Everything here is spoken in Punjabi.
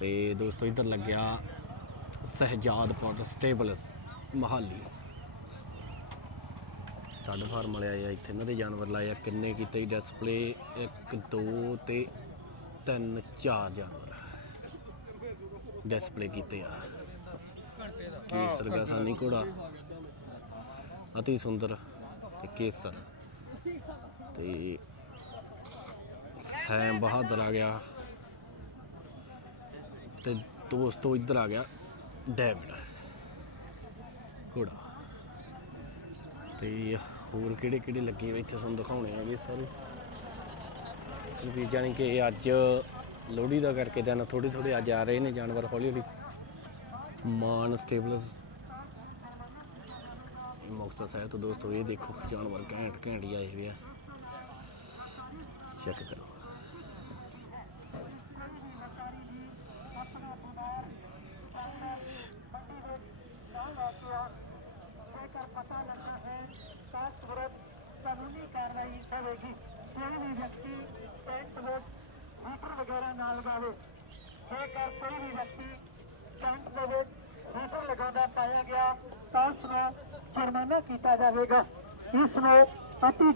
ਤੇ ਦੋਸਤੋ ਇੱਧਰ ਲੱਗਿਆ Shahzadpur stables Mohali. Stud farm ਵਾਲੇ ਆਏ ਆ ਇੱਥੇ, ਇਹਨਾਂ ਦੇ ਜਾਨਵਰ ਲਾਏ ਆ, ਕਿੰਨੇ ਕੀਤੇ ਡਿਸਪਲੇ 1 2 ਤੇ 3 4 ਜਾਨਵਰ ਡਿਸਪਲੇ ਕੀਤੇ ਆ। ਕੇਸਰ ਗਾਸਾਨੀ ਘੋੜਾ, ਅਤੀ ਸੁੰਦਰ ਤੇ ਕੇਸਰ। ਤੇ ਸੈਮ ਬਹਾਦਰ ਆ ਗਿਆ। ਤੇ ਦੋਸਤੋ ਇੱਧਰ ਆ ਗਿਆ, ਡੈਵਿਡ। ਘੋੜਾ। ਤੇ ਹੋਰ ਕਿਹੜੇ ਕਿਹੜੇ ਲੱਗੇ ਹੋਏ ਇੱਥੇ ਤੁਹਾਨੂੰ ਦਿਖਾਉਣੇ ਆਗੇ ਸਾਰੇ। ਵੀ ਜਾਣੀ ਕਿ ਅੱਜ ਲੋਹੜੀ ਦਾ ਕਰਕੇ ਦਿਨ ਥੋੜੇ ਥੋੜੇ ਅੱਜ ਆ ਰਹੇ ਨੇ ਜਾਨਵਰ ਹੌਲੀ ਹੌਲੀ। ਮਾਨ ਸਟੇਬਲਸ। ਮੁਕਤਸਰ ਸਾਹਿਬ ਤੋਂ ਦੋਸਤੋ, ਇਹ ਦੇਖੋ, ਜਾਨਵਰ ਘੈਂਟ ਘੈਂਟ ਹੀ ਆਏ ਹੋਏ ਆ। ਚੈੱਕ ਕਰੋ ਜੇਕਰ ਪਤਾ ਲੱਗਾ ਹੈ ਤਾਂ ਤੁਰੰਤ ਕਾਨੂੰਨੀ ਕਾਰਵਾਈ ਕੋਈ ਵੀ ਵਿਅਕਤੀ ਟੈਂਟ ਵੋਟ ਹੀਟਰ ਵਗੈਰਾ ਨਾ ਲਗਾਵੇ ਜੇਕਰ ਕੋਈ ਵੀ ਵਿਅਕਤੀ ਟੈਂਟ ਦੇ ਵਿੱਚ ਹੀਟਰ ਲਗਾਉਂਦਾ ਪਾਇਆ ਗਿਆ ਤਾਂ ਉਸ ਨੂੰ ਜੁਰਮਾਨਾ ਕੀਤਾ ਜਾਵੇਗਾ ਇਸ ਨੂੰ ਅਤੀ